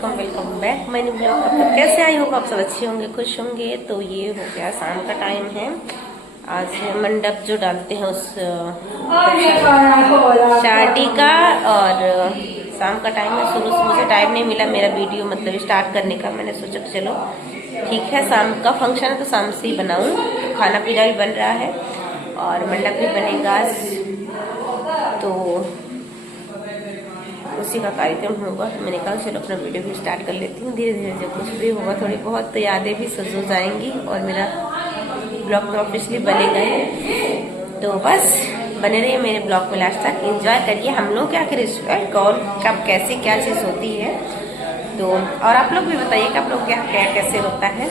Welcome back my new blog. आप लोग कैसे आई होगा, आप सब अच्छे होंगे, खुश होंगे। तो ये हो गया शाम का टाइम है। आज मंडप जो डालते हैं उस शादी का, और शाम का टाइम है। शुरू से मुझे टाइम नहीं मिला मेरा वीडियो मतलब स्टार्ट करने का। मैंने सोचा चलो ठीक है, शाम का फंक्शन है तो शाम से ही बनाऊँ। तो खाना पीना भी बन रहा है और मंडप भी बनेगा, तो उसी का कार्यक्रम होगा। तो मैंने कहा चलो अपना वीडियो भी स्टार्ट कर लेती हूँ। धीरे धीरे जब कुछ भी होगा थोड़ी बहुत तो यादें भी सज हो जाएंगी और मेरा ब्लॉग तो ऑब्वियसली बनेगा ही। तो बस बने रहिए मेरे ब्लॉग में लास्ट तक, एंजॉय करिए। हम लोग क्या करें, कौन कब कैसे क्या चीज़ होती है, तो और आप लोग भी बताइए कि आप लोग क्या क्या कैसे होता है।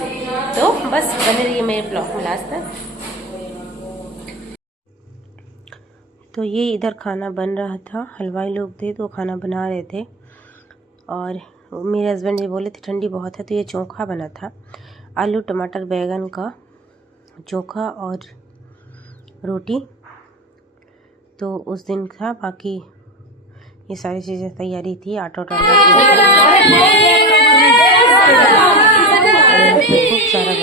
तो बस बने रहिए मेरे ब्लॉग में लास्ट तक। तो ये इधर खाना बन रहा था, हलवाई लोग थे तो खाना बना रहे थे। और मेरे हस्बैंड जी बोले थे ठंडी बहुत है, तो ये चोखा बना था, आलू टमाटर बैगन का चोखा और रोटी। तो उस दिन था, बाकी ये सारी चीज़ें तैयारी थी, आटा खूब सारा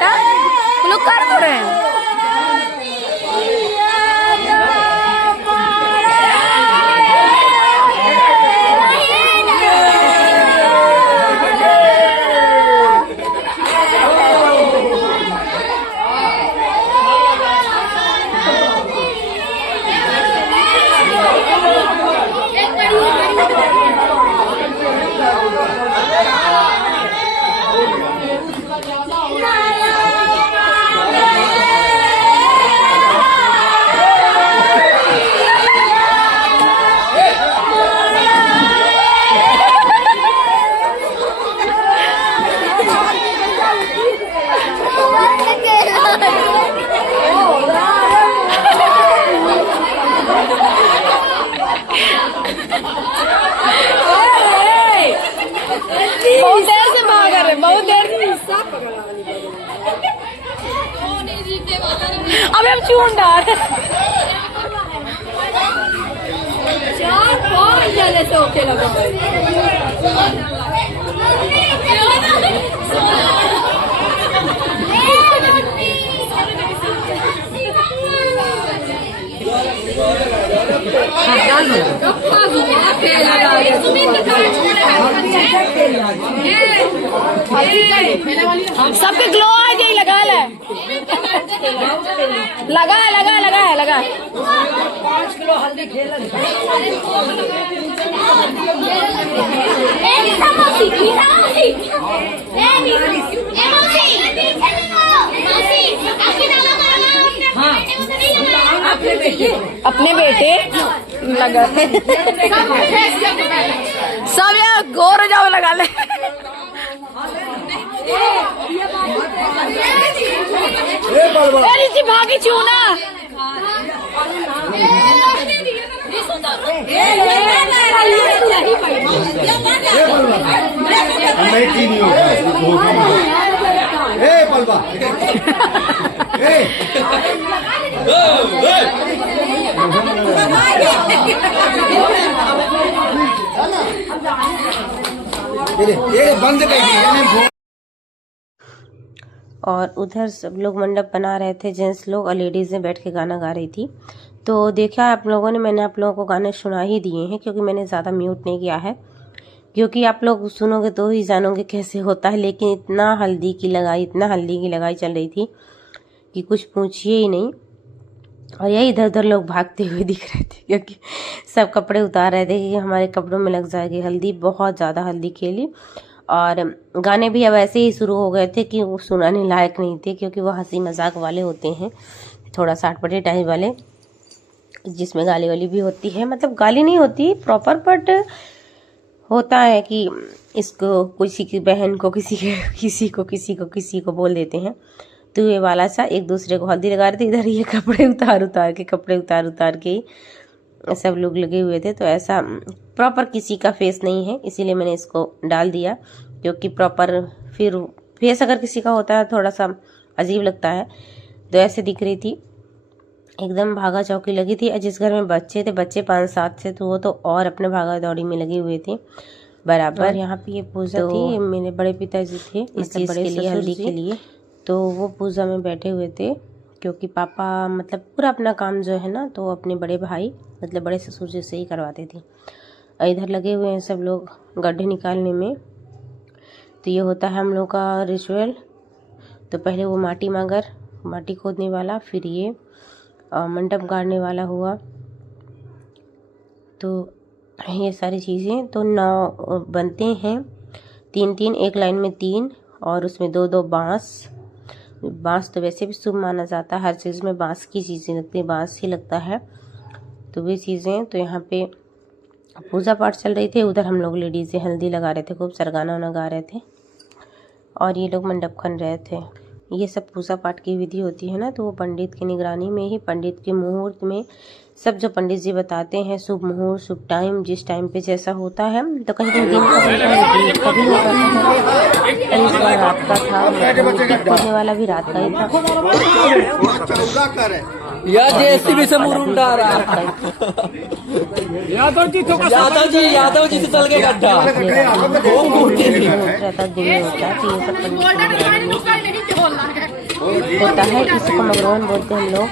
बेटा, लोग कर तो रहे हैं। बहुत देर से भाग रहे, बहुत देर से। अब हम चून डाल से ओके लगा। सबके ग्लो आ जाए, लगा है, लगा है, लगा है, लगा है, लगा है। 5 किलो हल्दी खेल अपने बेटे लगा सब यार गोर जाओ लगा ले। भागी चूना बंद कर। और उधर सब लोग मंडप बना रहे थे, जेंट्स लोग, और लेडीज़ें बैठ के गाना गा रही थी। तो देखा आप लोगों ने, मैंने आप लोगों को गाने सुना ही दिए हैं, क्योंकि मैंने ज़्यादा म्यूट नहीं किया है, क्योंकि आप लोग सुनोगे तो ही जानोगे कैसे होता है। लेकिन इतना हल्दी की लगाई, इतना हल्दी की लगाई चल रही थी कि कुछ पूछिए ही नहीं। और यही इधर उधर लोग भागते हुए दिख रहे थे, क्योंकि सब कपड़े उतार रहे थे कि हमारे कपड़ों में लग जाएगी हल्दी। बहुत ज़्यादा हल्दी खेली, और गाने भी अब ऐसे ही शुरू हो गए थे कि वो सुनाने लायक नहीं थे, क्योंकि वो हंसी मजाक वाले होते हैं, थोड़ा साठ-पटे टाइप वाले, जिसमें गाली वाली भी होती है। मतलब गाली नहीं होती प्रॉपर, बट होता है कि इसको किसी की बहन को किसी को बोल देते हैं। तो ये वाला सा एक दूसरे को हल्दी लगा रहे थे। इधर ये कपड़े उतार के सब लोग लगे हुए थे। तो ऐसा प्रॉपर किसी का फेस नहीं है, इसीलिए मैंने इसको डाल दिया, क्योंकि प्रॉपर फिर फेस अगर किसी का होता है थोड़ा सा अजीब लगता है। तो ऐसे दिख रही थी, एकदम भागा चौकी लगी थी। जिस घर में बच्चे थे, बच्चे 5-7 थे, तो वो तो और अपने भागा दौड़ी में लगे हुए थे बराबर। यहाँ पे ये पूजा थी, मेरे बड़े पिताजी थे इस चीज़ के लिए, हल्दी के लिए। तो वो पूजा में बैठे हुए थे, क्योंकि पापा मतलब पूरा अपना काम जो है ना, तो अपने बड़े भाई मतलब बड़े ससुर जी से ही करवाते थे। इधर लगे हुए हैं सब लोग गड्ढे निकालने में। तो ये होता है हम लोग का रिचुअल। तो पहले वो माटी खोदने वाला, फिर ये मंडप गाड़ने वाला हुआ। तो ये सारी चीज़ें तो 9 बनते हैं, 3-3 एक लाइन में 3, और उसमें 2-2 बांस तो वैसे भी शुभ माना जाता है, हर चीज़ में बांस की चीज़ें लगती है, बांस ही लगता है। तो वे चीज़ें, तो यहाँ पे पूजा पाठ चल रही थी। उधर हम लोग लेडीज़ें हल्दी लगा रहे थे, खूब सारा गाना वाना गा रहे थे, और ये लोग मंडप खन रहे थे। ये सब पूजा पाठ की विधि होती है ना, तो वो पंडित की निगरानी में ही, पंडित के मुहूर्त में, सब जो पंडित जी बताते हैं, शुभ मुहूर्त, शुभ टाइम, जिस टाइम पे जैसा होता है। तो कहीं दिन का कभी इस बार रात का था, होने वाला भी रात का ही था। जेसीबी से मुरुंडा रहा यादव जी से चल के गड्ढा होता है, तो ये सब पंडित होता है, इसको मगरवन बोलते हैं हम लोग।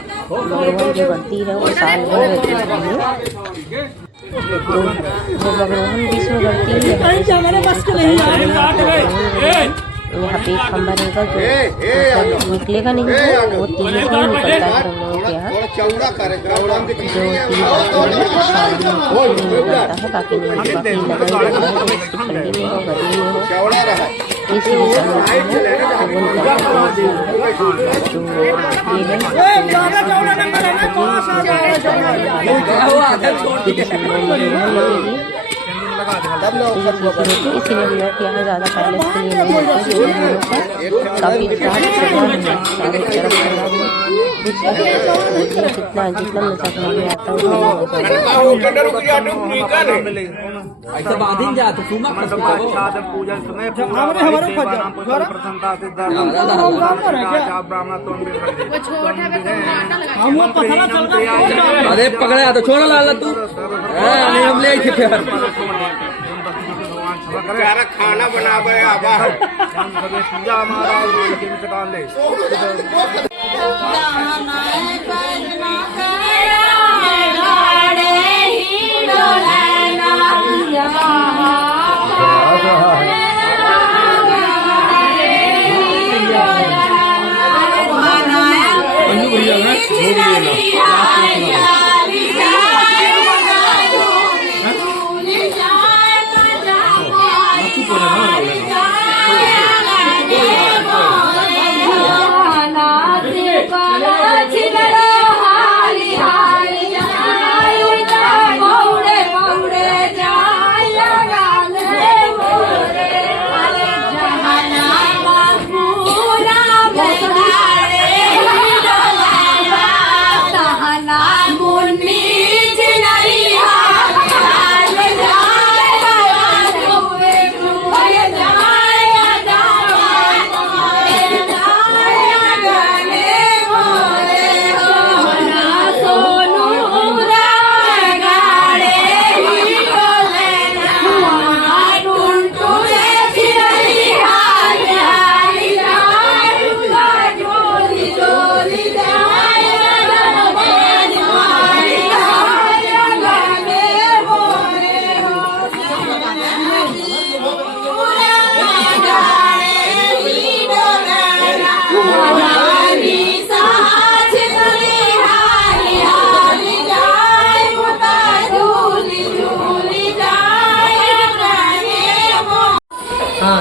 मगरवन जो बढ़ती है वो साल भर रहती है। तो वो मगरवन बीच में बढ़ती है, यहाँ पे एक खम्बा रहेगा जो मतलब निकलेगा नहीं, वो तीन से ही निकलता है हम लोगों के यहाँ। जो तीन रहता है बाकी नहीं, बाकी लगा ठंडी में हो गर्मी में हो इसी इसीलिए हम लोग यहाँ ज़्यादा पैलेस के लिए नहीं होते, हम लोग का काफ़ी जितना जितना मजा समझ में आता है अरे पकड़ा तो छोड़ा लाल तू हम ले खाना बना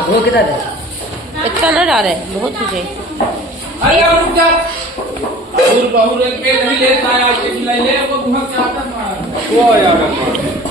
वो किधर है? इतना ना डाले, बहुत तुझे अरे रुक जा। दूर बहुत एक पे नहीं ले पाया, ले वो बहुत चाहता था वो यार